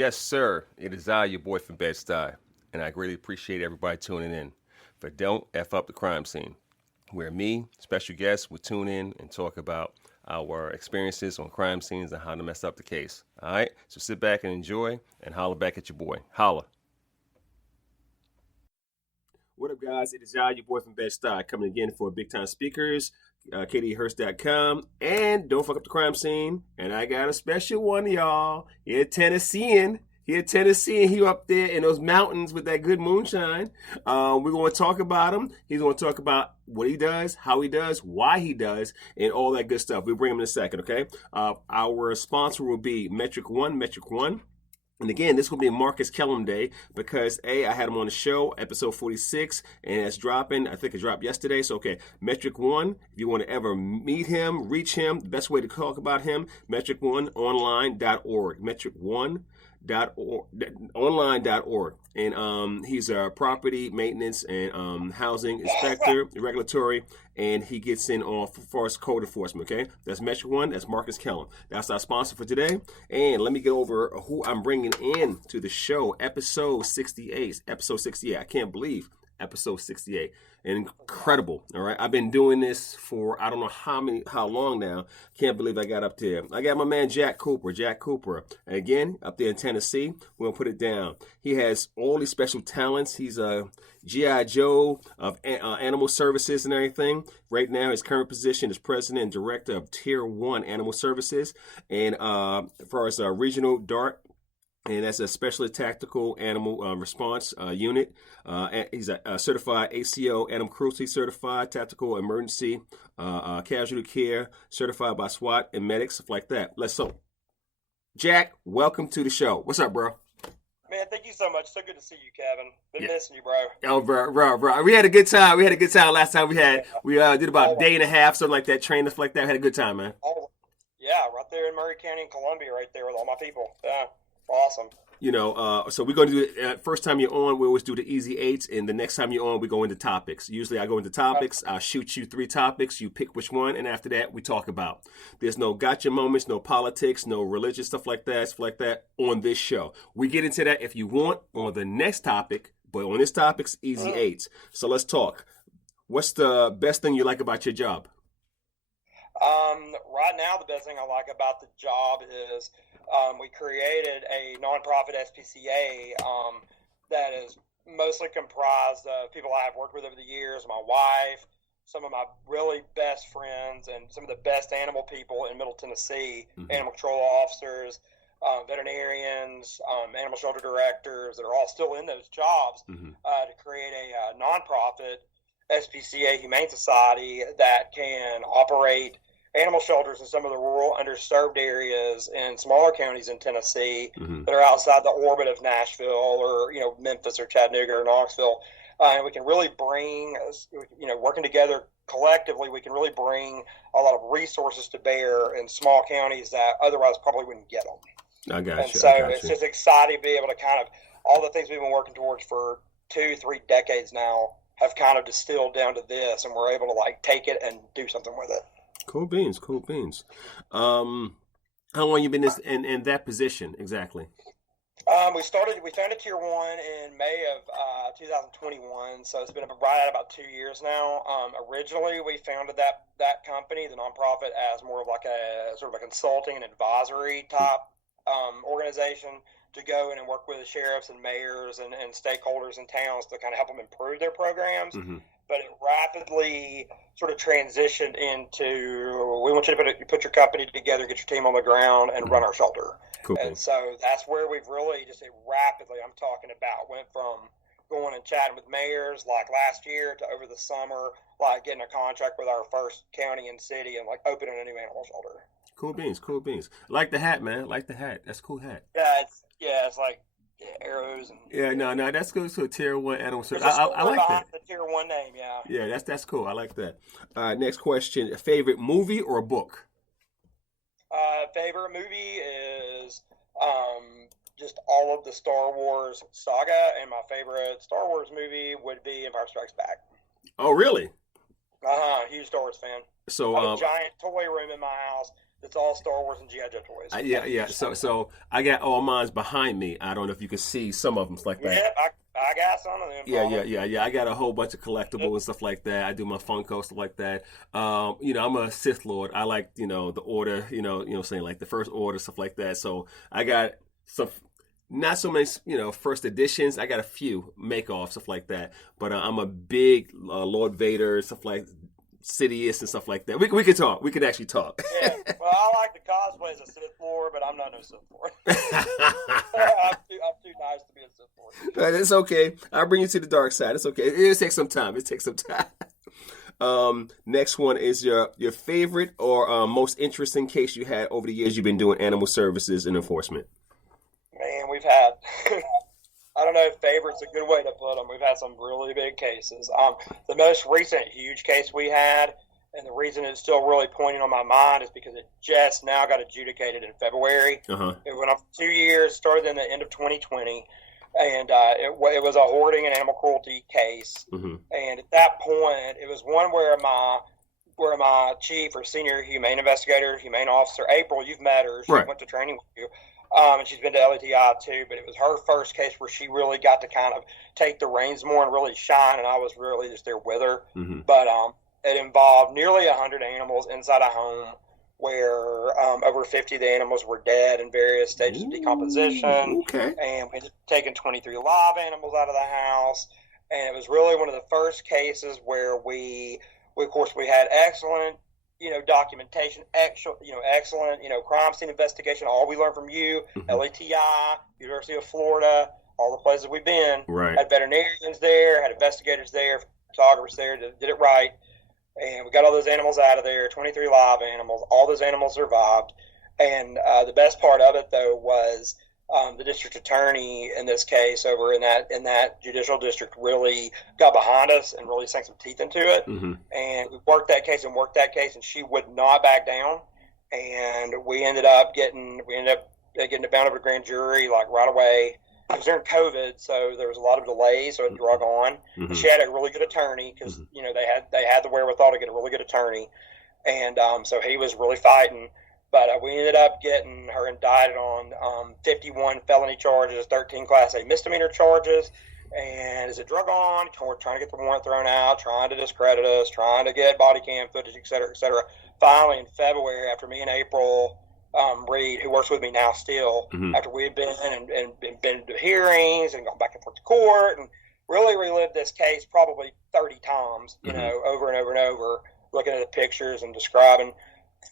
Yes, sir. It is I, your boy from Bed-Stuy, and I greatly appreciate everybody tuning in for Don't F Up the Crime Scene, where me, special guests, will tune in and talk about our experiences on crime scenes and how to mess up the case. All right? So sit back and enjoy and holler back at your boy. Holla. What up, guys? It is I, your boy from Bed-Stuy, coming again for Big Time Speakers, KDHurst.com, and Don't Fuck Up the Crime Scene. And I got a special one, y'all. He Tennessean. He up there in those mountains with that good moonshine. We're going to talk about him. He's going to talk about what he does, how he does, why he does, and all that good stuff. We'll bring him in a second, okay? Our sponsor will be Metric One. And again, this will be Marcus Kellum Day because, I had him on the show, episode 46, and it's dropping. I think it dropped yesterday. So, okay, Metric One, if you want to ever meet him, reach him, the best way to talk about him, metric1online.org, metric1.online.org. And he's a property maintenance and housing inspector, regulatory, and he gets in on forest code enforcement, okay? That's Metric One, that's Marcus Kellum. That's our sponsor for today. And let me go over who I'm bringing in to the show, episode 68. I can't believe episode 68. Incredible, all right? I've been doing this for I don't know how long now. Can't believe I got up there. I got my man Jack Cooper. And again, up there in Tennessee, we're going to put it down. He has all these special talents. He's a G.I. Joe of animal services and everything. Right now, his current position is president and director of Tier 1 Animal Services. And as far as regional DART, and that's a specialist tactical animal response unit. He's a certified ACO, animal cruelty certified, tactical emergency casualty care, certified by SWAT and medics, stuff like that. Jack, welcome to the show. What's up, bro? Man, thank you so much. So good to see you, Kevin. Been missing you, bro. Oh, bro. We had a good time. Last time we did about a day and a half, something like that, training, stuff like that. We had a good time, man. Oh, yeah, right there in Murray County and Columbia, right there with all my people. Yeah. Awesome. You know, so we're going to do it. First time you're on, we always do the easy eights, and the next time you're on, we go into topics. Usually I go into topics. I'll shoot you 3 topics. You pick which one, and after that, we talk about. There's no gotcha moments, no politics, no religious stuff like that on this show. We get into that if you want on the next topic, but on this topic's easy eights. So let's talk. What's the best thing you like about your job? Right now, the best thing I like about the job is we created a nonprofit SPCA that is mostly comprised of people I have worked with over the years, my wife, some of my really best friends, and some of the best animal people in Middle Tennessee, animal control officers, veterinarians, animal shelter directors that are all still in those jobs to create a nonprofit SPCA Humane Society that can operate animal shelters in some of the rural underserved areas in smaller counties in Tennessee that are outside the orbit of Nashville or, Memphis or Chattanooga or Knoxville. And we can really bring, working together collectively, we can really bring a lot of resources to bear in small counties that otherwise probably wouldn't get them. I got you. So it's just exciting to be able to kind of, all the things we've been working towards for 2-3 decades now have kind of distilled down to this, and we're able to take it and do something with it. Cool beans. How long you been in that position exactly? We founded Tier 1 in May of 2021, so it's been right at about 2 years now. Originally, we founded that company, the nonprofit, as more of like a sort of a consulting and advisory type organization to go in and work with the sheriffs and mayors and stakeholders in towns to kind of help them improve their programs. But it rapidly sort of transitioned into, we want you to put your company together, get your team on the ground, and run our shelter. Cool. And so that's where we've really just rapidly, I'm talking about, went from going and chatting with mayors like last year to over the summer, getting a contract with our first county and city and opening a new animal shelter. Cool beans. Like the hat, man. That's a cool hat. Yeah, it's like arrows and that's good. So Tier 1 animal service. I like that. The Tier 1 name, yeah. Yeah, that's cool. I like that. Next question: favorite movie or book? Favorite movie is just all of the Star Wars saga, and my favorite Star Wars movie would be Empire Strikes Back. Oh, really? Huge Star Wars fan. So I have a giant toy room in my house It's all Star Wars and G.I. Joe toys. Yeah. So I got all mine's behind me. I don't know if you can see some of them like that. Yeah, I got some of them. Yeah. I got a whole bunch of collectibles and stuff like that. I do my Funko stuff like that. I'm a Sith Lord. I like, the Order. Saying like the First Order stuff like that. So I got some, not so many, first editions. I got a few make-offs stuff like that. But I'm a big Lord Vader stuff like Sidious and stuff like that. We can talk. We can actually talk. Yeah. Well, I like the cosplay as a Sith Lord, but I'm not no Sith Lord. I'm too nice to be a Sith Lord. Right, it's okay. I'll bring you to the dark side. It's okay. It'll take some time. Next one is your favorite or most interesting case you had over the years you've been doing animal services and enforcement. Man, we've had. I don't know if favorite's a good way to put them. We've had some really big cases. The most recent huge case we had, and the reason it's still really pointing on my mind is because it just now got adjudicated in February. Uh-huh. It went on for 2 years, started in the end of 2020, and it was a hoarding and animal cruelty case. Mm-hmm. And at that point, it was one where my chief or senior humane investigator, humane officer, April, you've met her. She went to training with you. And she's been to LETI too, but it was her first case where she really got to kind of take the reins more and really shine, and I was really just there with her. Mm-hmm. But it involved nearly 100 animals inside a home where over 50 of the animals were dead in various stages of decomposition. Okay. And we had taken 23 live animals out of the house, and it was really one of the first cases where we of course, we had excellent documentation, excellent, crime scene investigation. All we learned from you, mm-hmm. LETI, University of Florida, all the places we've been. Right. Had veterinarians there, had investigators there, photographers there, did it right. And we got all those animals out of there, 23 live animals. All those animals survived. And the best part of it, though, was the district attorney in this case over in that judicial district really got behind us and really sank some teeth into it. Mm-hmm. And we worked that case, and she would not back down. And we ended up getting it bound over to grand jury like right away. It was during COVID, so there was a lot of delays, so it drug on. Mm-hmm. She had a really good attorney because mm-hmm. They had the wherewithal to get a really good attorney, and so he was really fighting. But we ended up getting her indicted on 51 felony charges, 13 Class A misdemeanor charges. And as it drug on, we're trying to get the warrant thrown out, trying to discredit us, trying to get body cam footage, et cetera, et cetera. Finally, in February, after me and April Reed, who works with me now still, mm-hmm. after we had been to hearings and gone back and forth to court and really relived this case probably 30 times, mm-hmm. Over and over and over, looking at the pictures and describing.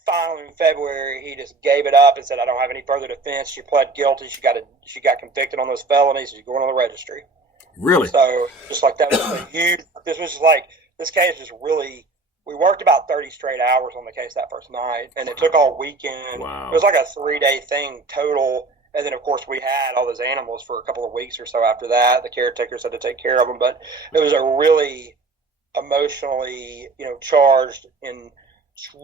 Finally, in February, he just gave it up and said, "I don't have any further defense." She pled guilty. She got convicted on those felonies. She's going on the registry. Really? So, just like that was a huge. This was just like this case just really. We worked about 30 straight hours on the case that first night, and it took all weekend. Wow. It was like a 3-day thing total. And then, of course, we had all those animals for a couple of weeks or so after that. The caretakers had to take care of them, but it was a really emotionally, charged and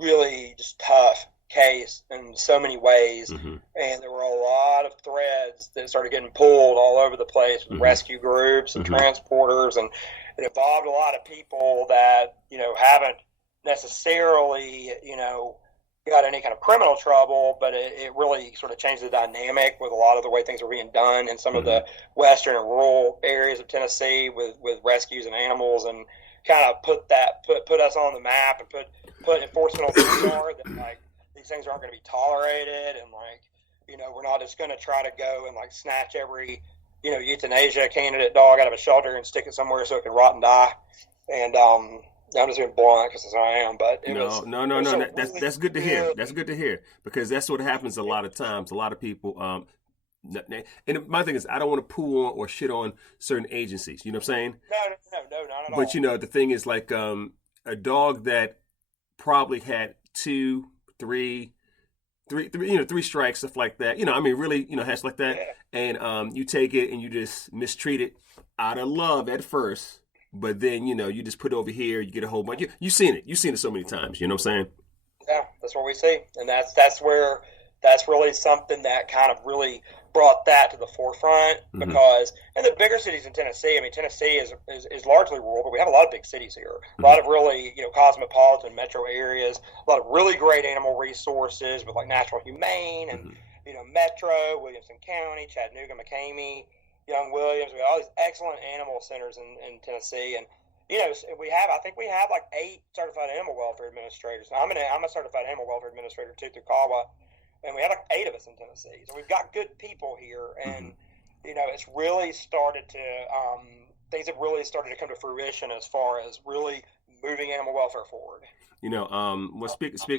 really just tough case in so many ways. Mm-hmm. And there were a lot of threads that started getting pulled all over the place with mm-hmm. rescue groups and mm-hmm. transporters, and it involved a lot of people that haven't necessarily got any kind of criminal trouble, but it really sort of changed the dynamic with a lot of the way things were being done in some mm-hmm. of the western and rural areas of Tennessee with rescues and animals, and kind of put us on the map and put enforcement on the yard that like these things aren't going to be tolerated, and we're not just going to try to go and like snatch every euthanasia candidate dog out of a shelter and stick it somewhere so it can rot and die. And I'm just being blunt because that's how I am, but no. That's good to hear. That's good to hear, because that's what happens a lot of times. A lot of people, and my thing is, I don't want to poo on or shit on certain agencies. You know what I'm saying? No, not at all. But the thing is, like a dog that probably had 2, 3 strikes, stuff like that. Really, has like that, yeah. And you take it and you just mistreat it out of love at first. But then, you just put it over here, you get a whole bunch. You've seen it. You've seen it so many times. You know what I'm saying? Yeah, that's what we see. And that's where that's really something that kind of really brought that to the forefront. Mhm. Because in the bigger cities in Tennessee, I mean, Tennessee is largely rural, but we have a lot of big cities here. A lot of really, cosmopolitan metro areas, a lot of really great animal resources with like National Humane and, Metro, Williamson County, Chattanooga, McCamey, Young Williams. We have all these excellent animal centers in Tennessee. And, I think we have like 8 certified animal welfare administrators. I'm a certified animal welfare administrator too through CAWA. And we have like 8 of us in Tennessee. So we've got good people here. And, it's really started to, things have really started to come to fruition as far as really moving animal welfare forward.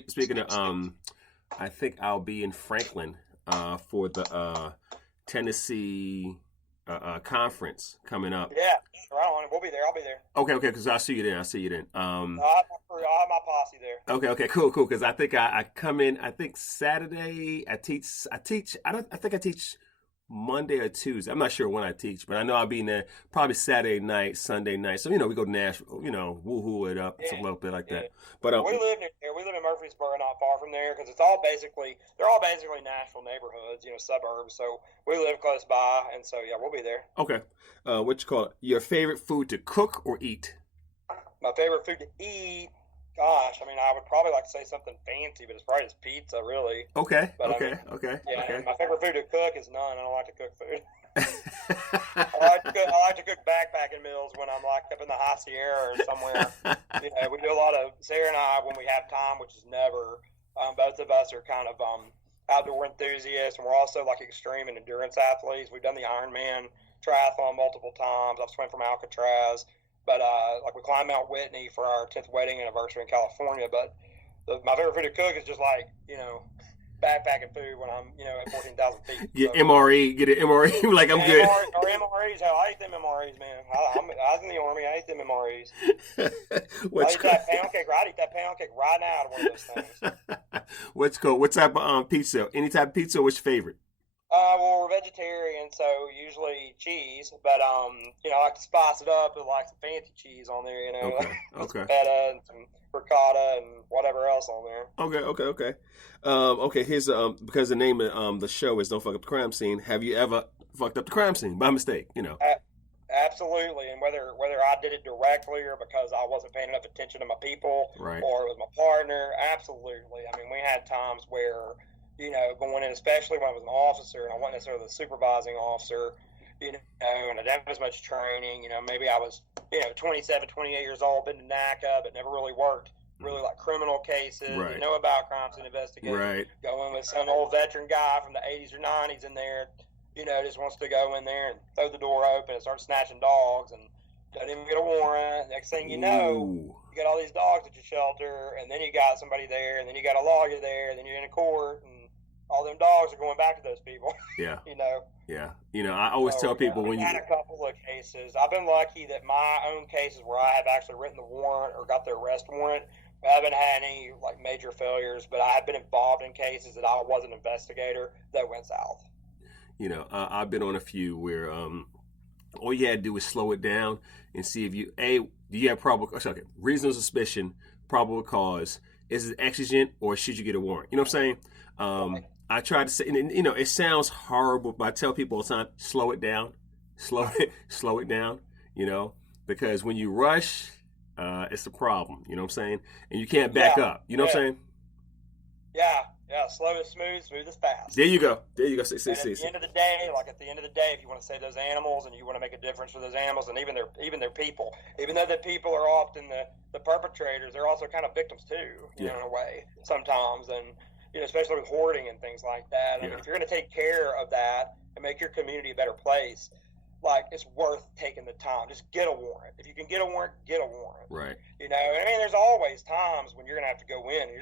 Speaking of, I think I'll be in Franklin for the Tennessee conference coming up. Yeah, right on. We'll be there. I'll be there. Okay, because I'll see you then. I'll have my posse there. Okay, cool. Because I think I come in. I think Saturday I teach. I think I teach Monday or Tuesday. I'm not sure when I teach, but I know I'll be in there probably Saturday night, Sunday night. So we go to Nashville, woohoo it up, something like that like that. But we live near here. We live in Murfreesboro, not far from there, because they're all basically Nashville neighborhoods, suburbs. So we live close by, and so yeah, we'll be there. Okay, what you call it? Your favorite food to cook or eat? My favorite food to eat. Gosh, I mean, I would probably like to say something fancy, but it's probably just pizza, really. Okay. Yeah, my favorite food to cook is none. I don't like to cook food. I like to cook backpacking meals when I'm like up in the high Sierra or somewhere. We do a lot of, Sarah and I, when we have time, which is never, both of us are kind of outdoor enthusiasts, and we're also like extreme and endurance athletes. We've done the Ironman triathlon multiple times. I've swam from Alcatraz. But like we climbed Mount Whitney for our 10th wedding anniversary in California. But my favorite food to cook is just like, backpacking food when I'm, at 14,000 feet. Get an MRE like I'm good. Or MREs, hell, I eat them MREs, man. I was in the Army, I ate them MREs. I'd eat that pound cake right now out of one of those things. What's cool? What type of pizza? Any type of pizza? What's your favorite? Well, we're vegetarian, so usually cheese. But I like to spice it up with like some fancy cheese on there. Okay. Some feta and some ricotta and whatever else on there. Okay. Here's because the name of the show is "Don't Fuck Up the Crime Scene." Have you ever fucked up the crime scene by mistake? Absolutely, and whether I did it directly or because I wasn't paying enough attention to my people, right, or it was my partner, absolutely. I mean, we had times where. Going in, especially when I was an officer and I wasn't necessarily the supervising officer, and I didn't have as much training. Maybe I was, 27, 28 years old, been to NACA, but never really worked really like criminal cases, right, about crime scene investigation. Right. Go in with some old veteran guy from the 80s or 90s in there, just wants to go in there and throw the door open and start snatching dogs and doesn't even get a warrant. Next thing you know, you got all these dogs at your shelter, and then you got somebody there, and then you got a lawyer there, and then you're in a court, and all them dogs are going back to those people. Yeah. Yeah. I always tell people when you had a couple of cases. I've been lucky that my own cases where I have actually written the warrant or got the arrest warrant, I haven't had any like major failures, but I have been involved in cases that I was an investigator that went south. I've been on a few where all you had to do was slow it down and see if do you have reasonable suspicion, probable cause, is it exigent or should you get a warrant? You know what I'm saying? I try to say, and, it sounds horrible, but I tell people all the time, slow it down, slow it down, because when you rush, it's a problem, you know what I'm saying? And you can't back up, you know what I'm saying? Yeah, slow is smooth is fast. There you go. At the end of the day, if you want to save those animals and you want to make a difference for those animals and even their people, even though the people are often the perpetrators, they're also kind of victims too, in a way sometimes, and especially with hoarding and things like that. I mean, if you're going to take care of that and make your community a better place, like it's worth taking the time. Just get a warrant. If you can get a warrant, get a warrant. Right. There's always times when you're gonna have to go in. You're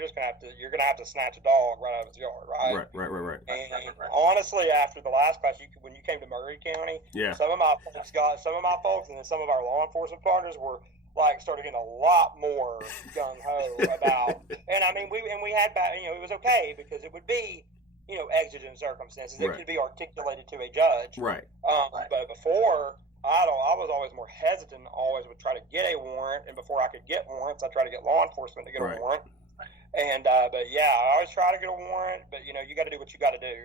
gonna have to snatch a dog right out of its yard, right? Right. And honestly, after the last class, when you came to Murray County, some of my folks, and then some of our law enforcement partners were like started getting a lot more gung ho about. And I mean, we had it was okay because it would be. Exigent circumstances that could be articulated to a judge. Right. But before, I was always more hesitant. Always would try to get a warrant, and before I could get warrants, I tried to get law enforcement to get a warrant. And but yeah, I always try to get a warrant, but you got to do what you got to do.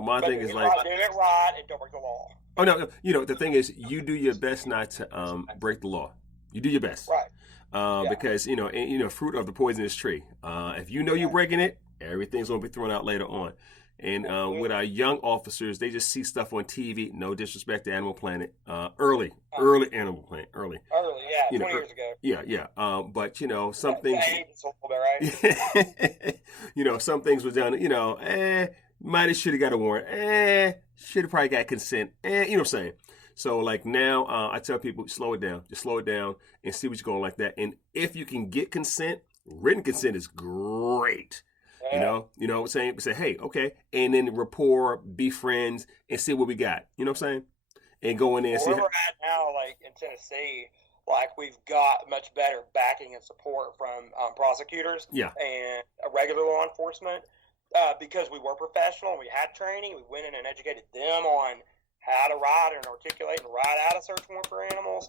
My But thing is like, do it right and don't break the law. oh no, the thing is, you do your best not to break the law. You do your best, Right. Yeah. because fruit of the poisonous tree. If you know you're breaking it, everything's gonna be thrown out later on. And with our young officers, they just see stuff on TV. No disrespect to Animal Planet. Early Animal Planet. Early, yeah, 20 years ago. Yeah. But some things, It's a little bit, right? some things were done. Might have should have got a warrant. Should have probably got consent. You know what I'm saying? So like now, I tell people, slow it down. Just slow it down and see what you're going like that. And if you can get consent, written consent is great. Yeah. You know what I'm saying? Say, hey, okay. And then rapport, be friends, and see what we got. You know what I'm saying? And go in there and see. Where we're at now, like in Tennessee, like we've got much better backing and support from prosecutors and regular law enforcement because we were professional and we had training. We went in and educated them on how to ride and articulate and ride out a search warrant for animals.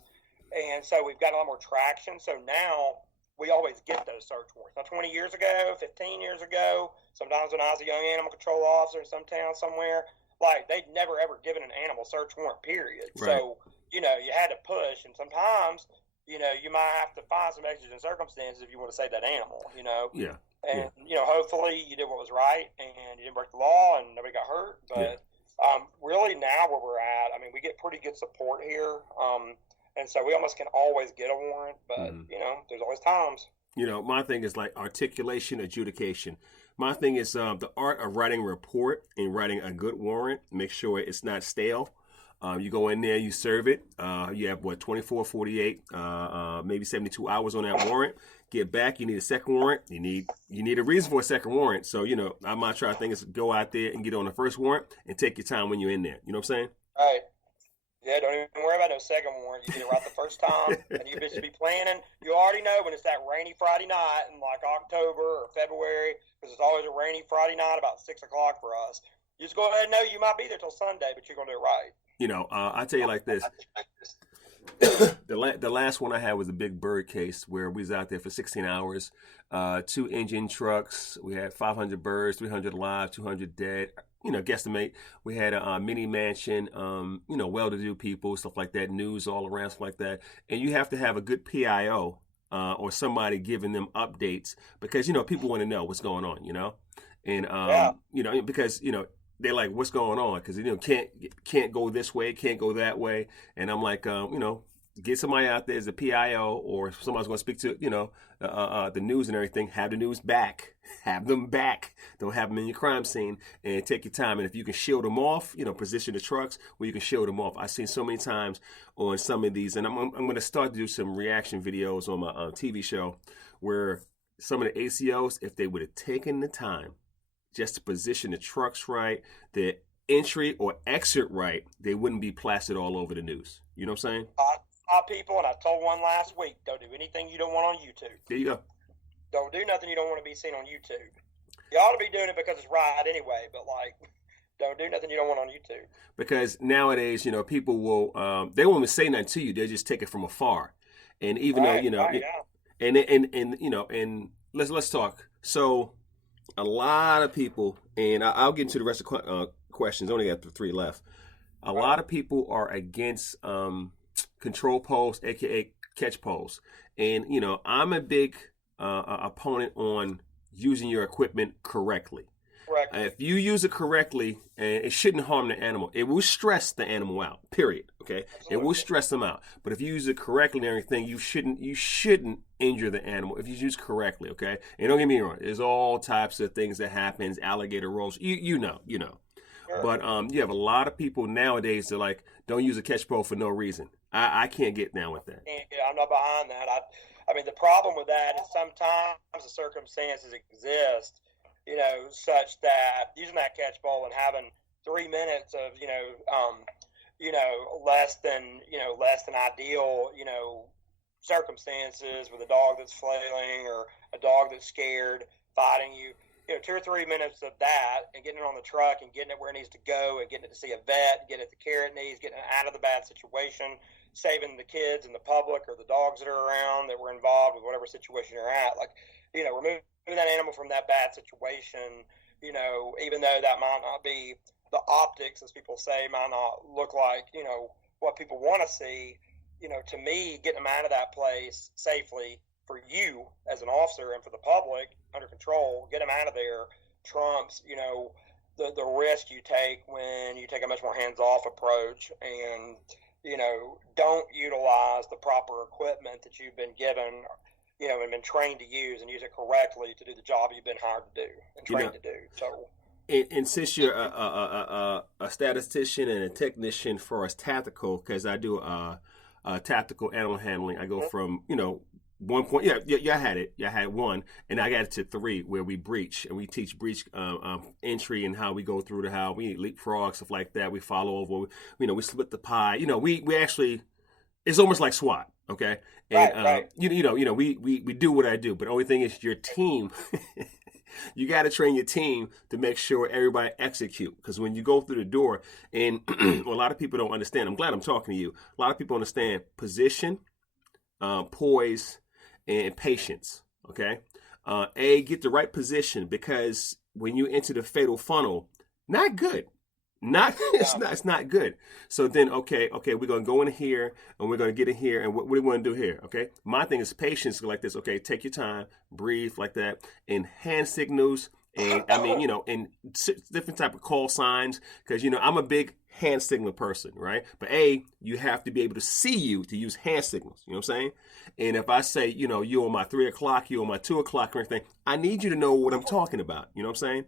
And so we've got a lot more traction. So now we always get those search warrants. Now, 20 years ago, 15 years ago, sometimes when I was a young animal control officer in some town somewhere, like they'd never ever given an animal search warrant, period. Right. So, you had to push. And sometimes, you might have to find some exigent circumstances if you want to save that animal, Yeah. And, hopefully you did what was right and you didn't break the law and nobody got hurt. But really now where we're at, I mean, we get pretty good support here. And so we almost can always get a warrant, but, there's always times. My thing is like articulation, adjudication. My thing is the art of writing a report and writing a good warrant. Make sure it's not stale. You go in there, you serve it. You have, 24, 48, maybe 72 hours on that warrant. Get back, you need a second warrant. You need a reason for a second warrant. So, my try thing is go out there and get on the first warrant and take your time when you're in there. You know what I'm saying? Right. Yeah, don't even worry about no second warrant. You get it right the first time, and you just be planning. You already know when it's that rainy Friday night in like October or February, because it's always a rainy Friday night about 6 o'clock for us. You just go ahead and know you might be there till Sunday, but you're going to do it right. I tell you like this. The last one I had was a big bird case where we was out there for 16 hours, 2 engine trucks. We had 500 birds, 300 alive, 200 dead. Guesstimate. We had a mini mansion, well-to-do people, stuff like that, news all around, stuff like that. And you have to have a good PIO or somebody giving them updates because, people want to know what's going on, And, because, they're like, what's going on? Because, can't go this way, can't go that way. And I'm like, get somebody out there as a PIO or if somebody's going to speak to, the news and everything, have the news back. Have them back. Don't have them in your crime scene and take your time. And if you can shield them off, position the trucks where you can shield them off. I've seen so many times on some of these, and I'm going to start to do some reaction videos on my TV show where some of the ACOs, if they would have taken the time just to position the trucks right, the entry or exit right, they wouldn't be plastered all over the news. You know what I'm saying? People, and I told one last week, don't do anything you don't want on YouTube. There you go. Don't do nothing you don't want to be seen on YouTube. You ought to be doing it because it's right anyway, but don't do nothing you don't want on YouTube. Because nowadays, people will, they won't even say nothing to you. They'll just take it from afar. And even though, and let's talk. So a lot of people, and I'll get into the rest of questions. I only got 3 left. A lot of people are against control posts, aka catch posts, and I'm a big opponent on using your equipment correctly. If you use it correctly, it shouldn't harm the animal. It will stress the animal out. Period. Okay, Absolutely. It will stress them out. But if you use it correctly and everything, you shouldn't injure the animal if you use it correctly. Okay, and don't get me wrong. There's all types of things that happens. Alligator rolls. You know. Sure. But you have a lot of people nowadays that like don't use a catch pole for no reason. I can't get down with that. Yeah, I'm not behind that. I mean, the problem with that is sometimes the circumstances exist, such that using that catch pole and having 3 minutes of, less than ideal, circumstances with a dog that's flailing or a dog that's scared, fighting you. 2 or 3 minutes of that and getting it on the truck and getting it where it needs to go and getting it to see a vet, getting it the care it needs, getting it out of the bad situation, saving the kids and the public or the dogs that are around that were involved with whatever situation you're at. Like, removing that animal from that bad situation, even though that might not be the optics, as people say, might not look like, what people want to see, to me, getting them out of that place safely for you as an officer and for the public under control, get them out of there trumps, the risk you take when you take a much more hands-off approach and, don't utilize the proper equipment that you've been given, and been trained to use and use it correctly to do the job you've been hired to do and trained to do. So, and since you're a statistician and a technician for us tactical, because I do tactical animal handling, I go from 1 point. Yeah, I had it. Yeah, I had 1, and I got it to 3, where we breach and we teach breach entry and how we go through to how we leapfrog, stuff like that. We follow over. We split the pie. We actually, it's almost like SWAT. Okay, and right. We do what I do, but the only thing is your team. You got to train your team to make sure everybody execute. Because when you go through the door, and a lot of people don't understand. I'm glad I'm talking to you. A lot of people understand position, poise, and patience. Okay, get the right position, because when you enter the fatal funnel, not good. It's not good. So then, okay, we're gonna go in here and we're gonna get in here, and what do we want to do here? Okay, my thing is patience, like this. Okay, take your time, breathe, like that, and hand signals, and and different type of call signs, because I'm a big hand signal person, right? But you have to be able to see you to use hand signals. You know what I'm saying? And if I say, you on my 3 o'clock, you on my 2 o'clock, or anything, I need you to know what I'm talking about. You know what I'm saying?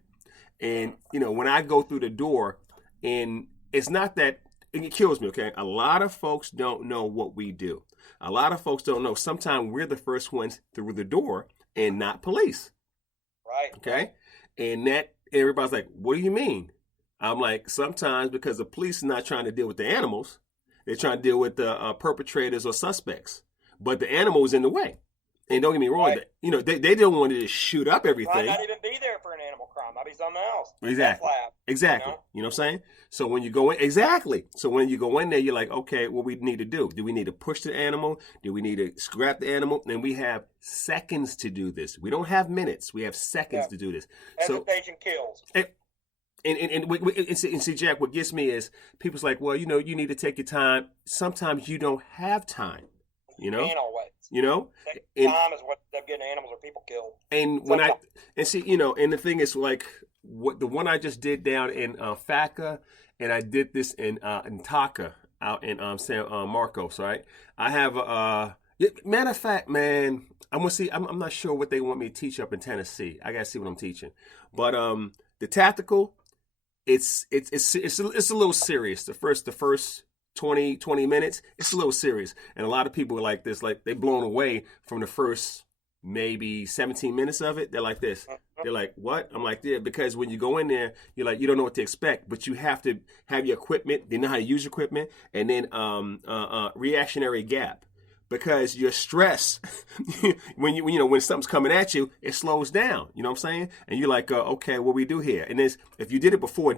And when I go through the door. And it's not that, and it kills me, okay? A lot of folks don't know what we do. A lot of folks don't know. Sometimes we're the first ones through the door and not police. Right. Okay? And that, everybody's like, what do you mean? I'm like, sometimes because the police are not trying to deal with the animals. They're trying to deal with the perpetrators or suspects. But the animal is in the way. And don't get me wrong, right. They don't want to just shoot up everything. Might not even be there for an animal crime. Might be something else. Exactly. Exactly. You know what I'm saying? So when you go in, So when you go in there, you're like, okay, what we need to do? Do we need to push the animal? Do we need to scrap the animal? And we have seconds to do this. We don't have minutes. We have seconds to do this. Hesitation kills. And see, Jack, what gets me is people's like, well, you need to take your time. Sometimes you don't have time. Can't always. Time is what they're getting animals or people killed. And when and the thing is, like, what the one I just did down in FACA, and I did this in Taka out in San Marcos, right? I have matter of fact, man, I'm gonna see. I'm not sure what they want me to teach up in Tennessee. I gotta see what I'm teaching. But the tactical, it's a little serious. The first 20 minutes, it's a little serious. And a lot of people are like this, like they blown away from the first maybe 17 minutes of it. They're like this. They're like, what? I'm like, yeah, because when you go in there, you're like, you don't know what to expect, but you have to have your equipment. They know how to use equipment. And then reactionary gap. Because your stress, when something's coming at you, it slows down. You know what I'm saying? And you're like, okay, what we do here? And if you did it before,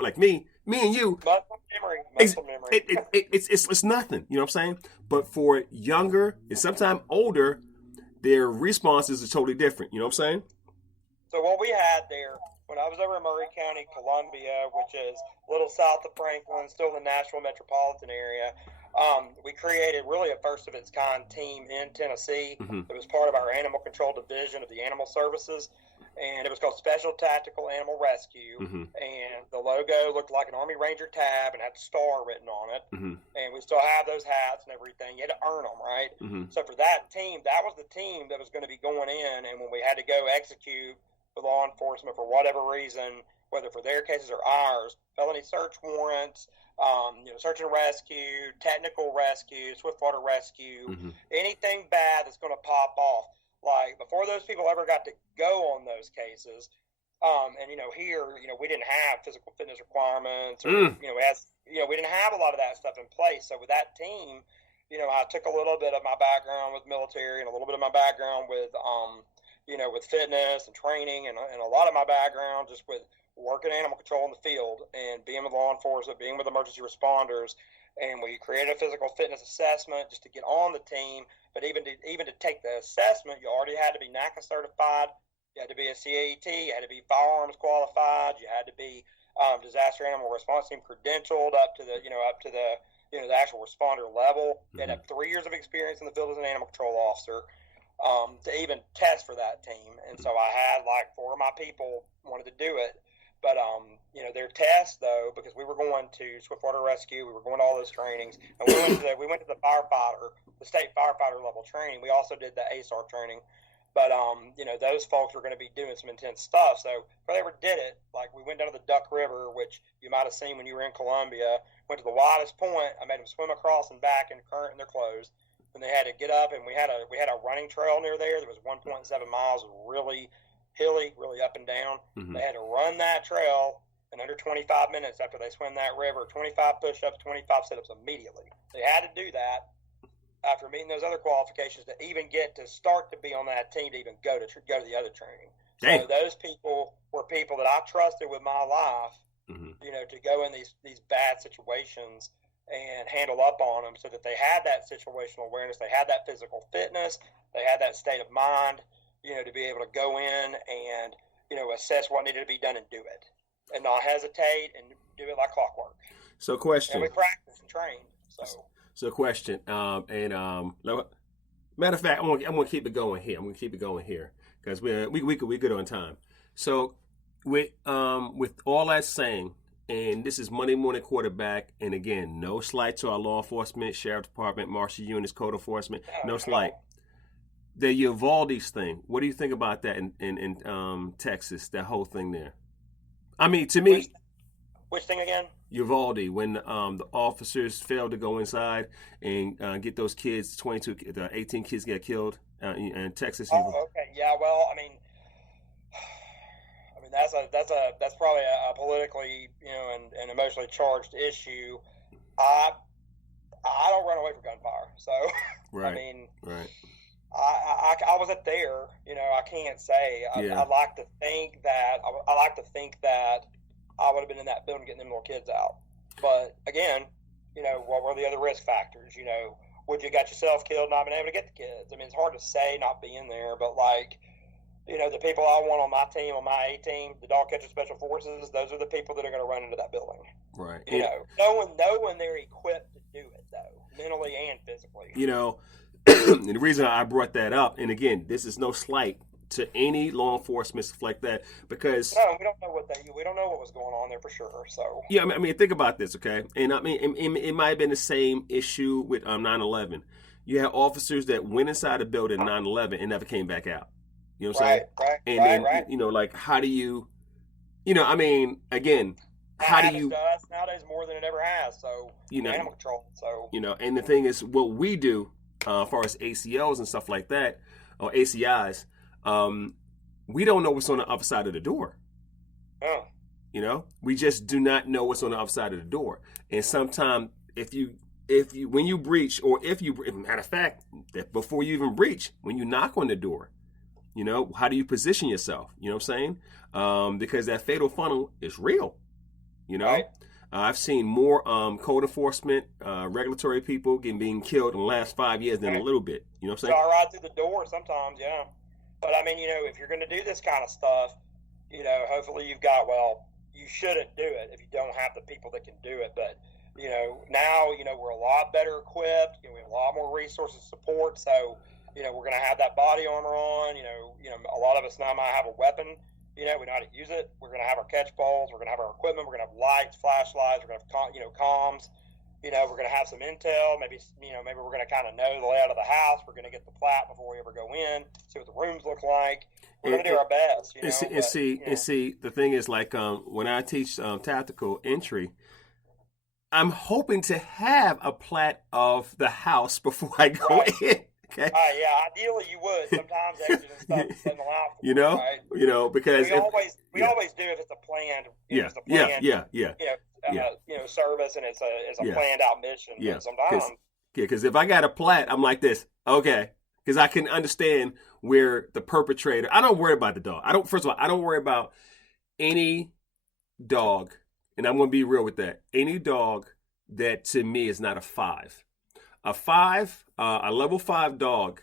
like me and you, muscle memory. It's nothing. You know what I'm saying? But for younger and sometimes older, their responses are totally different. You know what I'm saying? So what we had there, when I was over in Murray County, Columbia, which is a little south of Franklin, still in the Nashville metropolitan area, we created really a first of its kind team in Tennessee. It was part of our animal control division of the animal services, and it was called Special Tactical Animal Rescue. And the logo looked like an Army Ranger tab and had a star written on it. And we still have those hats and everything. You had to earn them, right? So for that team, that was the team that was going to be going in, and when we had to go execute with law enforcement for whatever reason, whether for their cases or ours, felony search warrants, search and rescue, technical rescue, swiftwater rescue, anything bad that's going to pop off. Like, before those people ever got to go on those cases, here, we didn't have physical fitness requirements, or, we didn't have a lot of that stuff in place. So with that team, I took a little bit of my background with military and a little bit of my background with, with fitness and training, and a lot of my background just with working animal control in the field and being with law enforcement, being with emergency responders, and we created a physical fitness assessment just to get on the team. But even to take the assessment, you already had to be NACA certified. You had to be a CAET. You had to be firearms qualified. You had to be disaster animal response team credentialed up to the the actual responder level. You had to have 3 years of experience in the field as an animal control officer to even test for that team. And so I had like 4 of my people wanted to do it. But, their tests, though, because we were going to Swiftwater Rescue, we were going to all those trainings, and we went to the state firefighter level training. We also did the ASAR training. But, those folks were going to be doing some intense stuff. So if I ever did it, like we went down to the Duck River, which you might have seen when you were in Columbia, went to the widest point. I made them swim across and back in the current in their clothes. And they had to get up, and we had a running trail near there that was 1.7 miles, really hilly, really up and down. They had to run that trail in under 25 minutes after they swim that river, 25 push-ups, 25 sit-ups immediately. They had to do that after meeting those other qualifications to even get to start to be on that team to even go to the other training. Dang. So those people were people that I trusted with my life, to go in these bad situations and handle up on them, so that they had that situational awareness, they had that physical fitness, they had that state of mind, to be able to go in and, assess what needed to be done and do it, and not hesitate and do it like clockwork. So question. And we practiced and trained. So question. Matter of fact, I'm gonna keep it going here. Because we good on time. So with all that saying, and this is Monday Morning Quarterback, and again, no slight to our law enforcement, sheriff department, marshal units, code enforcement, no slight. The Uvalde's thing. What do you think about that in Texas? That whole thing there. I mean, to me, which thing again? Uvalde, when the officers failed to go inside and get those kids, 18 kids get killed in Texas. Oh, okay, yeah. Well, I mean, that's probably a politically, and emotionally charged issue. I don't run away from gunfire, so right. I mean, right. I wasn't there, I can't say. I like to think that I would have been in that building getting them little kids out. But again, what were the other risk factors? Would you got yourself killed not being able to get the kids? I mean, it's hard to say not being there, but the people I want on my team, on my A team, the dog catcher special forces, those are the people that are going to run into that building. Right. Knowing they're equipped to do it, though, mentally and physically. And the reason I brought that up, and again, this is no slight to any law enforcement stuff like that, because we don't know what was going on there for sure. So yeah, I mean, think about this, okay? And I mean, it might have been the same issue with 9/11. You had officers that went inside a building 9/11 and never came back out. You know what I'm saying? Right. Like, how do you, I mean, again, how do you? Nowadays more than it ever has. So animal control. So and the thing is, what we do, as far as ACLs and stuff like that, or ACIs, we don't know what's on the other side of the door. Oh. We just do not know what's on the other side of the door. And sometimes when you breach, or matter of fact, that before you even breach, when you knock on the door, how do you position yourself? You know what I'm saying? Because that fatal funnel is real. Right. I've seen more code enforcement, regulatory people being killed in the last 5 years than a little bit. You know what I'm saying? So I ride through the door sometimes, yeah. But I mean, if you're going to do this kind of stuff, hopefully you've got, you shouldn't do it if you don't have the people that can do it. But, now, we're a lot better equipped. We have a lot more resources, support. So, we're going to have that body armor on. A lot of us now might have a weapon. We know how to use it. We're going to have our catch balls. We're going to have our equipment. We're going to have lights, flashlights. We're going to have, comms. We're going to have some intel. Maybe we're going to kind of know the layout of the house. We're going to get the plat before we ever go in, see what the rooms look like. We're going to do our best. See, the thing is, like, when I teach tactical entry, I'm hoping to have a plat of the house before I go in. Okay. Yeah, ideally you would. Sometimes agents and stuff doesn't allow for it, right? Because we always do if it's a planned. Service and it's a planned out mission. Yeah. But sometimes. Because if I got a plat, I'm like this. Okay. Because I can understand where the perpetrator. I don't worry about the dog. First of all, I don't worry about any dog, and I'm going to be real with that, any dog that to me is not a 5. A level 5 dog,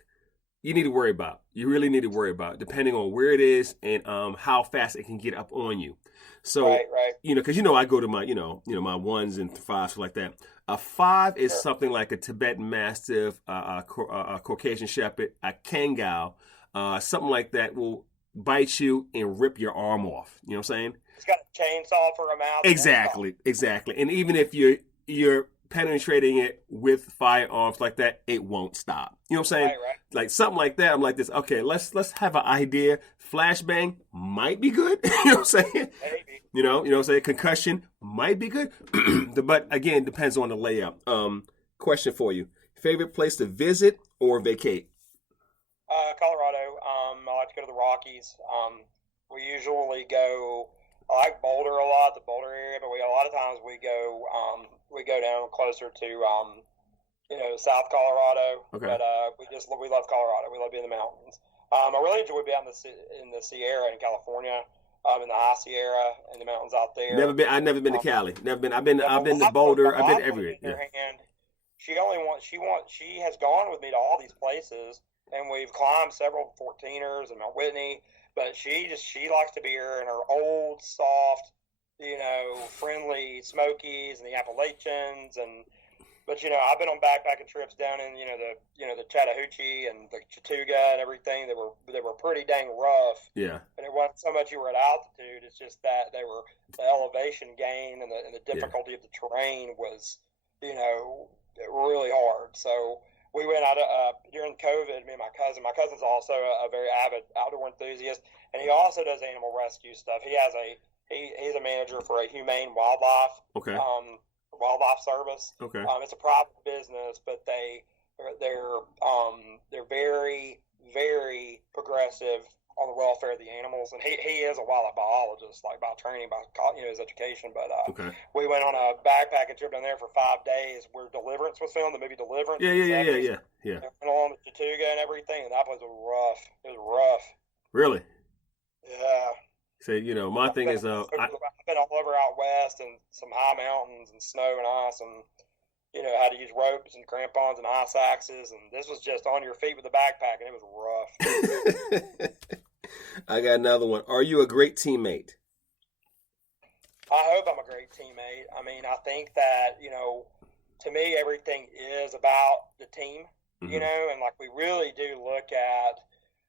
you need to worry about. You really need to worry about, depending on where it is and how fast it can get up on you. So, Right. because I go to my, my 1s and 5s, so like that. A 5 is Sure. something like a Tibetan Mastiff, a Caucasian Shepherd, a Kangal, something like that will bite you and rip your arm off. You know what I'm saying? It's got a chainsaw for a mouth. Exactly. And even if you're penetrating it with firearms like that, it won't stop. You know what I'm saying? Right. Like something like that. I'm like this. Okay, let's have an idea. Flashbang might be good. You know what I'm saying? Maybe. You know what I'm saying? Concussion might be good. But again, depends on the layout. Question for you. Favorite place to visit or vacate? Colorado. I like to go to the Rockies. We usually go. I like Boulder a lot, the Boulder area, but a lot of times we go down closer to South Colorado. Okay. But we love Colorado. We love being in the mountains. I really enjoy being in the Sierra in California. In the High Sierra and the mountains out there. I've never been to Cali. Never been. I've been to Boulder. I've been everywhere. Yeah. And she has gone with me to all these places, and we've climbed several 14ers and Mount Whitney. But she likes to be here in her old, soft, friendly Smokies and the Appalachians But I've been on backpacking trips down in the Chattahoochee and the Chattooga and everything. They were pretty dang rough. Yeah. And it wasn't so much you were at altitude; it's just that the elevation gain and the difficulty of the terrain was really hard. So we went out during COVID. Me and my cousin. My cousin's also a very avid outdoor enthusiast, and he also does animal rescue stuff. He's a manager for a humane wildlife. Okay. Wildlife service. Okay. It's a private business, but they're very, very progressive on the welfare of the animals, and he is a wildlife biologist, like by training, by his education. But okay. We went on a backpacking trip down there for 5 days, where Deliverance was filmed, the movie Deliverance. Yeah. Went along the Chattooga and everything, and that place was rough. It was rough. Really? Yeah. So my thing is I've been all over out west and some high mountains and snow and ice, and had to use ropes and crampons and ice axes, and this was just on your feet with a backpack, and it was rough. I got another one. Are you a great teammate? I hope I'm a great teammate. I mean, I think that to me everything is about the team, Mm-hmm. and like we really do look at.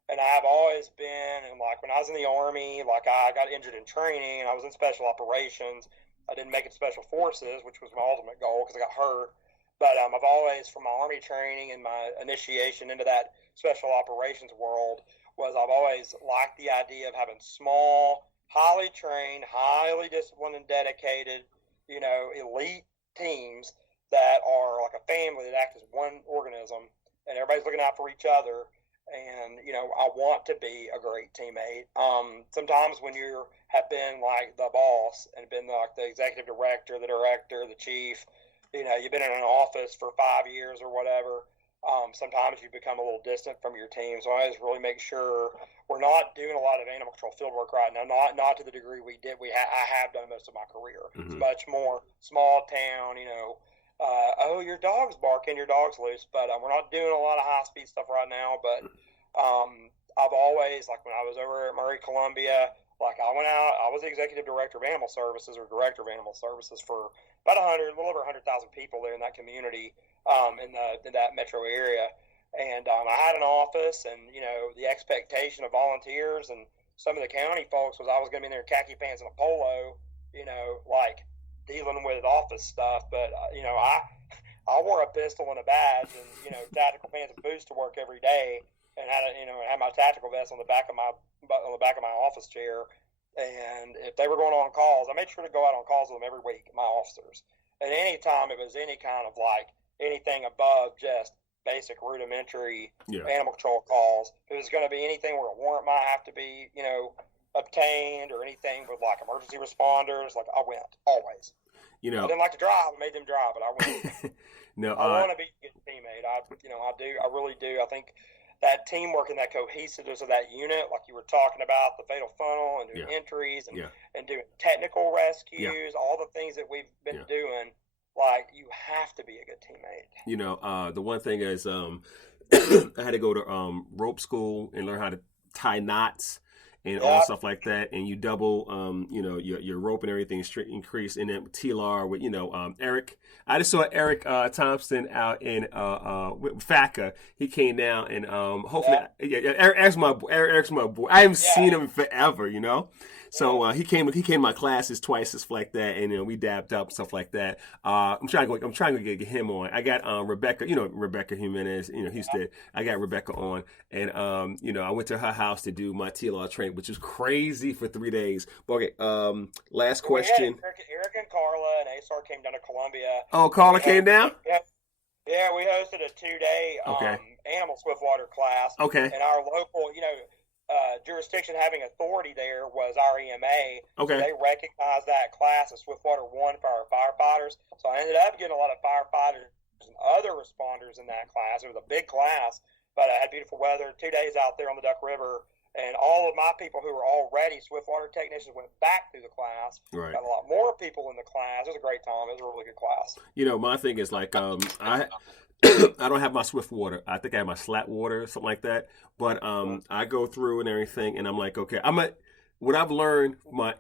And I've always been, and like when I was in the Army, like I got injured in training and I was in special operations. I didn't make it to special forces, which was my ultimate goal because I got hurt. But I've always, from my Army training and my initiation into that special operations world, I've always liked the idea of having small, highly trained, highly disciplined and dedicated, elite teams that are like a family that act as one organism, and everybody's looking out for each other. And I want to be a great teammate. Sometimes when you have been like the boss and been like the executive director, the chief, you've been in an office for 5 years or whatever. Sometimes you become a little distant from your team. So I always really make sure we're not doing a lot of animal control field work right now. Not to the degree we did. I have done most of my career. Mm-hmm. It's much more small town. Your dog's barking, your dog's loose. But we're not doing a lot of high speed stuff right now. But I've always, like when I was over at Murray, Columbia, like I went out, I was the executive director of animal services or director of animal services for about a little over 100,000 people there in that community, in that metro area. And I had an office, and the expectation of volunteers and some of the county folks was I was going to be in there in khaki pants and a polo, like dealing with office stuff. But I wore a pistol and a badge and tactical pants and boots to work every day, and had my tactical vest on the back of my office chair. And if they were going on calls, I made sure to go out on calls with them every week, my officers. And anytime it was any kind of like anything above just basic rudimentary animal control calls, if it was going to be anything where a warrant might have to be obtained or anything with like emergency responders, like I went always. I didn't like to drive. I made them drive, but I went. No, I want to be a good teammate. I really do. I think that teamwork and that cohesiveness of that unit, like you were talking about, the fatal funnel and doing entries and doing technical rescues, all the things that we've been doing, like you have to be a good teammate. You know, the one thing is I had to go to rope school and learn how to tie knots and all stuff like that, and you double, you know, your rope and everything increase, and then TLR with, you know, Eric. I just saw Eric Thompson out in FACA. He came down, and hopefully, Eric's my boy. I haven't seen him in forever, you know. So he came to my classes twice, stuff like that, and you know, we dabbed up, stuff like that. I'm trying to get him on. I got Rebecca, you know, Rebecca Jimenez, you know, Houston. I got Rebecca on, and you know, I went to her house to do my TLR training, which was crazy for 3 days. But okay, last question. Eric and Carla and ASAR came down to Columbia. Oh, Carla came down? Yeah, we hosted a 2-day animal swiftwater class. Okay. And our local, you know, jurisdiction having authority there was our EMA. Okay. So they recognized that class as Swiftwater 1 for our firefighters. So I ended up getting a lot of firefighters and other responders in that class. It was a big class, but I had beautiful weather, 2 days out there on the Duck River. And all of my people who were already Swiftwater technicians went back through the class. Right. Got a lot more people in the class. It was a great time. It was a really good class. You know, my thing is like I don't have my Swiftwater. I think I have my Slatwater or something like that. But I go through and everything, and I'm like, okay, what I've learned, my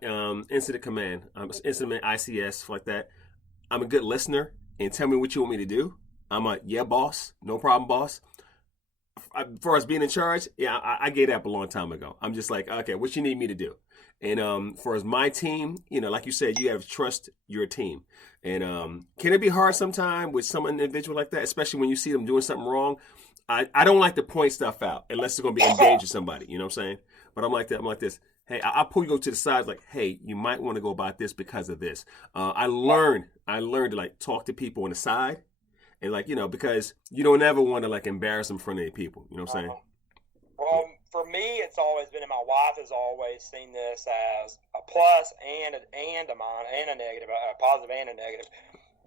incident command, incident ICS, like that. I'm a good listener, and tell me what you want me to do. I'm a boss, no problem, boss. As far as being in charge, I gave that up a long time ago. I'm just like, okay, what you need me to do? And for as my team, you know, like you said, you have to trust your team. And can it be hard sometimes with some individual like that, especially when you see them doing something wrong? I don't like to point stuff out unless it's going to be engaging somebody. You know what I'm saying? But I'm like that. I'm like this. Hey, I'll pull you to the side, like, hey, you might want to go about this because of this. I learned to like talk to people on the side. And like, you know, because you don't ever want to like embarrass them in front of people. You know what I'm saying? Well, for me, it's always been, and my wife has always seen this as a plus and a negative, a positive and a negative.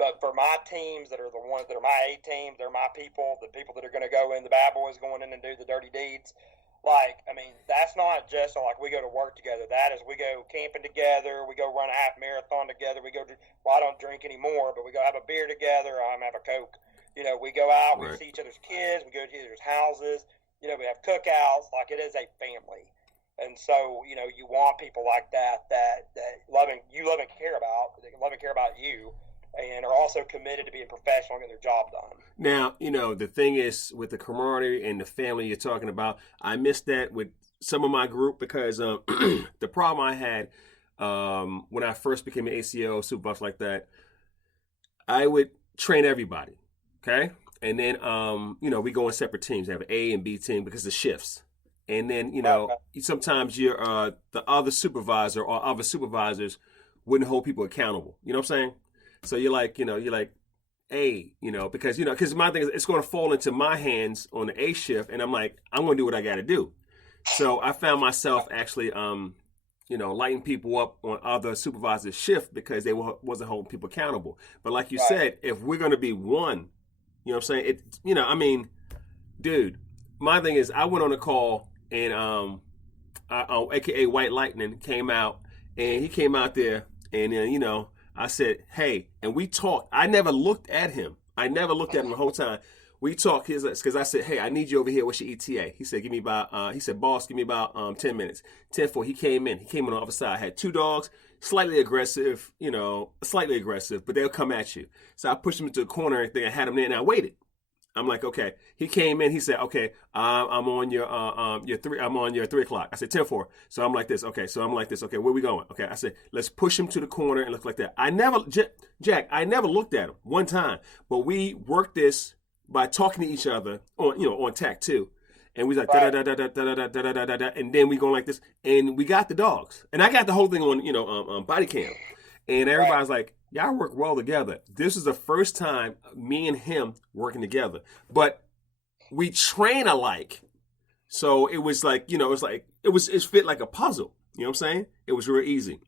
But for my teams that are the ones that are my A teams, they're my people, the people that are going to go in, the bad boys going in and do the dirty deeds. Like, I mean, that's not just like we go to work together. That is, we go camping together. We go run a half marathon together. We go, well, I don't drink anymore, but we go have a beer together. I'm have a Coke. You know, we go out, we see each other's kids. We go to each other's houses. You know, we have cookouts. Like, it is a family. And so, you know, you want people like that love and care about you, and are also committed to being professional and getting their job done. Now, you know, the thing is with the camaraderie and the family you're talking about, I missed that with some of my group because the problem I had when I first became an ACO, supervisor like that, I would train everybody, okay? And then, you know, we go in separate teams. I have an A and B team because of shifts. And then, you know, sometimes you're the other supervisor or other supervisors wouldn't hold people accountable. You know what I'm saying? So you're like, A, you know, because my thing is it's going to fall into my hands on the A shift, and I'm like, I'm going to do what I got to do. So I found myself actually, you know, lighting people up on other supervisors' shift because they wasn't holding people accountable. But like you said, if we're going to be one, you know what I'm saying? You know, I mean, dude, my thing is I went on a call and AKA White Lightning came out, and he came out there and, you know, I said, hey, and we talked. I never looked at him. The whole time. We talked because I said, hey, I need you over here. What's your ETA? He said, boss, give me about 10 minutes. 10-4, he came in. He came on the other side. I had 2 dogs, slightly aggressive, but they'll come at you. So I pushed him into a corner and I had him there, and I waited. I'm like, okay. He came in. He said, okay, I'm on your 3 o'clock. I said 10-4. So I'm like this. Okay. So I'm like this. Okay, where we going? Okay. I said, let's push him to the corner and look like that. I never looked at him one time, but we worked this by talking to each other on tack 2. And we was like da da da da da da da da da da, and then we going like this, and we got the dogs, and I got the whole thing on body cam, and everybody's like, y'all work well together. This is the first time me and him working together, but we train alike, so it was like it fit like a puzzle. You know what I'm saying? It was real easy.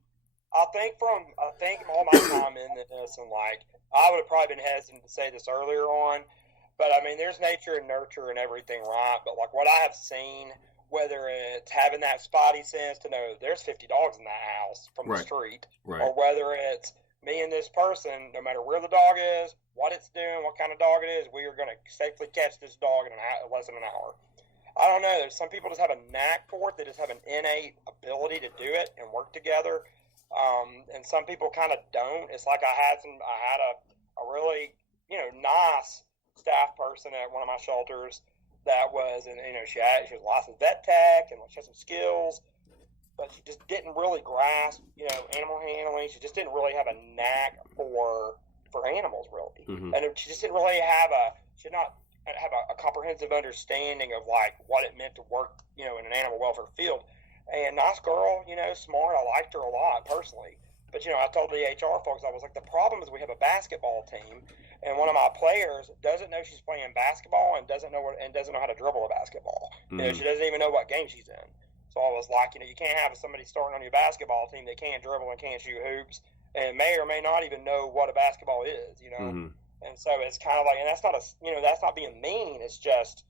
I think all my time in this, and like I would have probably been hesitant to say this earlier on. But I mean, there's nature and nurture and everything, right? But like what I have seen, whether it's having that spotty sense to know there's 50 dogs in that house from the street, or whether it's me and this person, no matter where the dog is, what it's doing, what kind of dog it is, we are going to safely catch this dog in less than an hour. I don't know. Some people just have a knack for it. They just have an innate ability to do it and work together. And some people kind of don't. It's like I had a really, nice staff person at one of my shelters that was, and she was a licensed vet tech and she had some skills, but she just didn't really grasp, animal handling. She just didn't really have a knack for animals, really. Mm-hmm. And she just didn't really have a comprehensive understanding of like what it meant to work, in an animal welfare field. And nice girl, smart. I liked her a lot personally. But, I told the HR folks, I was like, the problem is we have a basketball team, and one of my players doesn't know she's playing basketball and doesn't know how to dribble a basketball. Mm-hmm. She doesn't even know what game she's in. So I was like, you can't have somebody starting on your basketball team that can't dribble and can't shoot hoops and may or may not even know what a basketball is, Mm-hmm. And so it's kind of like, and that's not being mean. It's just,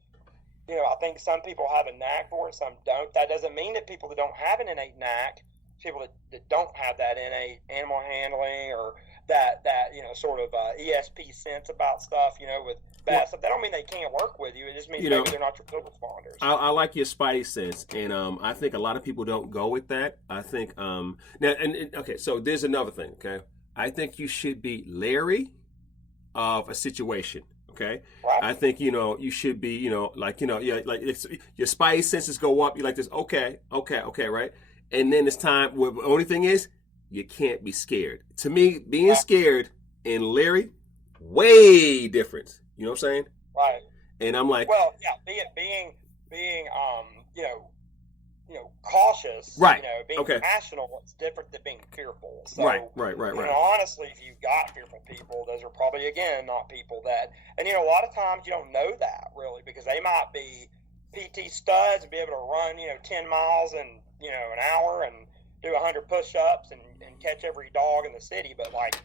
I think some people have a knack for it, some don't. That doesn't mean that people that don't have an innate knack, people that don't have that innate animal handling or that sort of ESP sense about stuff, with bad stuff, that don't mean they can't work with you. It just means maybe they're not your field responders. I like your spidey sense, and I think a lot of people don't go with that. I think okay, so there's another thing. Okay, I think you should be leery of a situation. Okay, right. I think you should be like it's, your spidey senses go up. You're like this. Okay, right. And then it's time. Well, the only thing is you can't be scared. To me, being scared and leery, way different. You know what I'm saying? Right. And I'm like, well, yeah, being cautious. Right. Being rational, it's different than being fearful. So, right. Honestly, if you've got fearful people, those are probably again not people that. And a lot of times you don't know that really because they might be PT studs and be able to run 10 miles in an hour and do 100 push-ups and catch every dog in the city. But like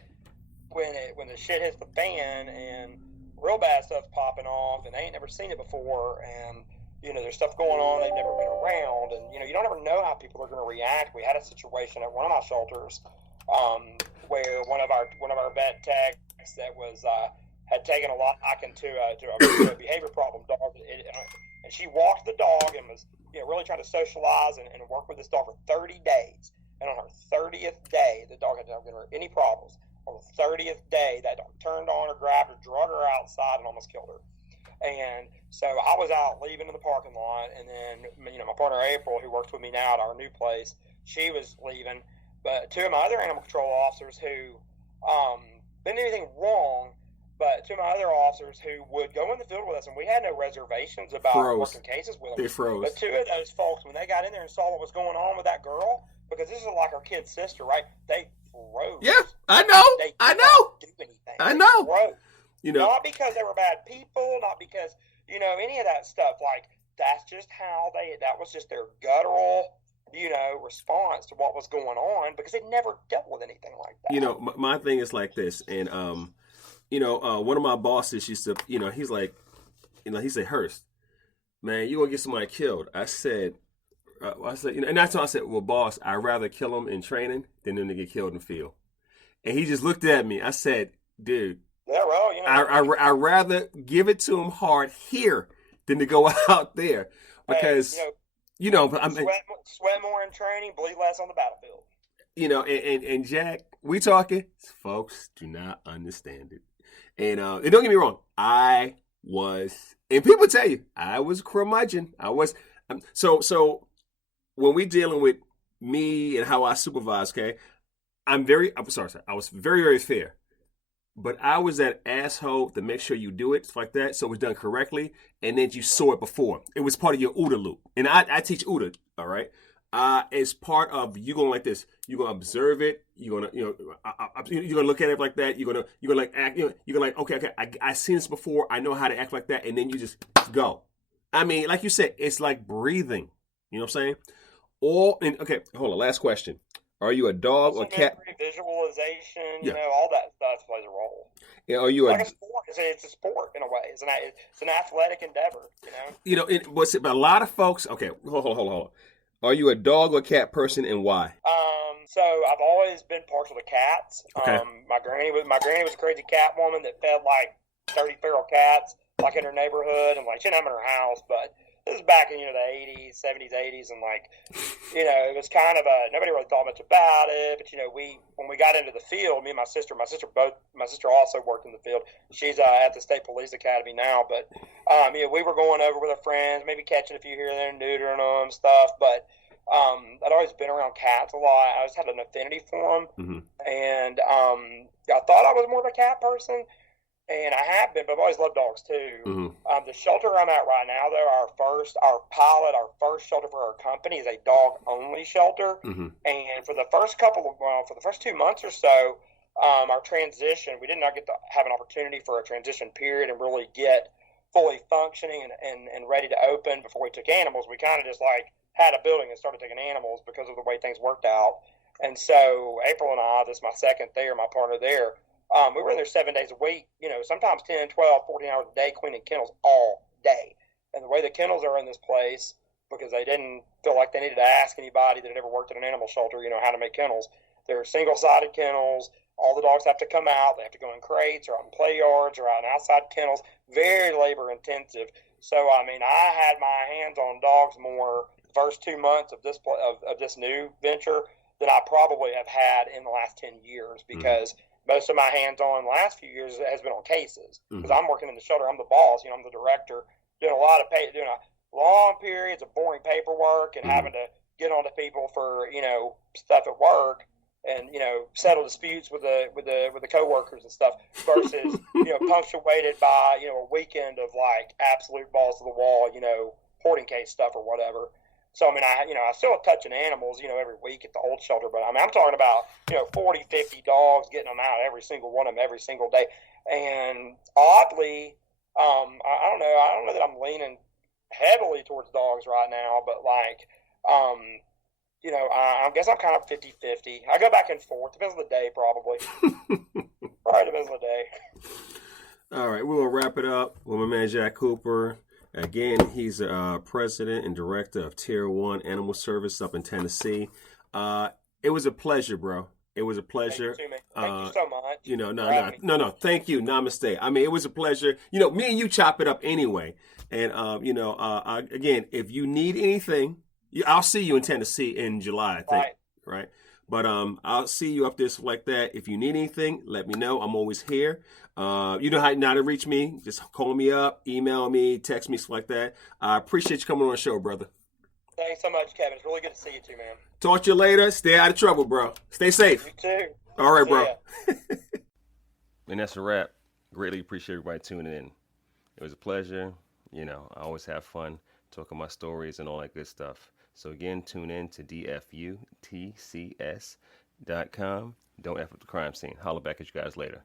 when the shit hits the fan and real bad stuff's popping off and they ain't never seen it before and there's stuff going on they've never been around and you don't ever know how people are going to react. We had a situation at one of my shelters where one of our vet techs that was had taken a liking to a behavior problem dog and she walked the dog and was really trying to socialize and work with this dog for 30 days. And on her 30th day, the dog had not given her any problems. On the 30th day, that dog turned on her, grabbed her, drug her outside, and almost killed her. And so I was out leaving in the parking lot, and then my partner April, who works with me now at our new place, she was leaving. But two of my other animal control officers who didn't do anything wrong, but two of my other officers who would go in the field with us, and we had no reservations about working cases with them. They froze. But two of those folks, when they got in there and saw what was going on with that girl, because this is like our kid's sister, right? They froze. Yeah, I know. I know. Do anything. I know. They froze. Not because they were bad people, not because any of that stuff. Like that's just how that was just their guttural, response to what was going on because they never dealt with anything like that. My thing is like this, and one of my bosses used to, he's like, he said, Hurst, man, you gonna get somebody killed. I said, and that's why I said, well, boss, I'd rather kill them in training than them to get killed in the field. And he just looked at me. I said, dude, yeah, well, I'd rather give it to them hard here than to go out there because, sweat more in training, bleed less on the battlefield. And Jack, we talking, folks do not understand it. And don't get me wrong, I was, and people tell you, I was curmudgeon. I was, so when we dealing with me and how I supervise, okay, I was very, very fair. But I was that asshole to make sure you do it like that so it was done correctly, and then you saw it before. It was part of your OODA loop. And I teach OODA, all right? It's part of you going like this. You're gonna observe it. You're gonna, you're gonna look at it like that. You're gonna like act. You're gonna like, okay. I seen this before. I know how to act like that, and then you just go. I mean, like you said, it's like breathing. You know what I'm saying? Okay, hold on. Last question. Are you a dog or cat? Visualization, all that stuff plays a role. Yeah, are you like a sport? It's a sport in a way. It's an athletic endeavor. But a lot of folks. Okay, hold on. Are you a dog or cat person, and why? So I've always been partial to cats. Okay. My granny was a crazy cat woman that fed like 30 feral cats like in her neighborhood, and like she didn't have them in her house, but this is back in the 80s, 70s, 80s, and like it was kind of nobody really thought much about it. But when we got into the field, me and my sister also worked in the field. She's at the State Police Academy now, but we were going over with our friends, maybe catching a few here and there, neutering them, stuff, but. I'd always been around cats a lot. I just had an affinity for them, and I thought I was more of a cat person, and I have been, but I've always loved dogs too. The shelter I'm at right now, though, our first shelter for our company is a dog-only shelter, and for the first 2 months or so, our transition, we did not get to have an opportunity for a transition period and really get fully functioning and ready to open before we took animals. We kind of just had a building and started taking animals because of the way things worked out. And so April and I, this is my second there, my partner there, we were in there 7 days a week, sometimes 10, 12, 14 hours a day, cleaning kennels all day. And the way the kennels are in this place, because they didn't feel like they needed to ask anybody that had ever worked at an animal shelter, how to make kennels. They're single-sided kennels. All the dogs have to come out. They have to go in crates or out in play yards or out in outside kennels. Very labor-intensive. So, I had my hands on dogs more first 2 months of this new venture than I probably have had in the last 10 years, because most of my hands-on the last few years has been on cases, because I'm working in the shelter. I'm the boss, I'm the director, doing long periods of boring paperwork and having to get onto people for stuff at work and settle disputes with the coworkers and stuff, versus punctuated by a weekend of absolute balls to the wall hoarding case stuff or whatever. So, I still have touching animals, every week at the old shelter, but I'm talking about, 40, 50 dogs, getting them out, every single one of them, every single day. And oddly, I don't know that I'm leaning heavily towards dogs right now, but I guess I'm kind of 50-50. I go back and forth. Depends on the day, probably. Probably depends on the day. All right, we will wrap it up with my man, Jack Cooper. Again, he's president and director of Tier 1 Animal Service up in Tennessee. It was a pleasure, bro. It was a pleasure. Thank you, thank you so much. No. Thank you. Namaste. It was a pleasure. Me and you chop it up anyway. And, again, if you need anything, I'll see you in Tennessee in July, I think. Right. But I'll see you up there, stuff like that. If you need anything, let me know. I'm always here. You know how to reach me. Just call me up, email me, text me, stuff like that. I appreciate you coming on the show, brother. Thanks so much, Kevin. It's really good to see you too, man. Talk to you later. Stay out of trouble, bro. Stay safe. You too. All right, bro. And that's a wrap. Greatly appreciate everybody tuning in. It was a pleasure. I always have fun talking my stories and all that good stuff. So again, tune in to dfutcs.com. Don't F up the crime scene. Holla back at you guys later.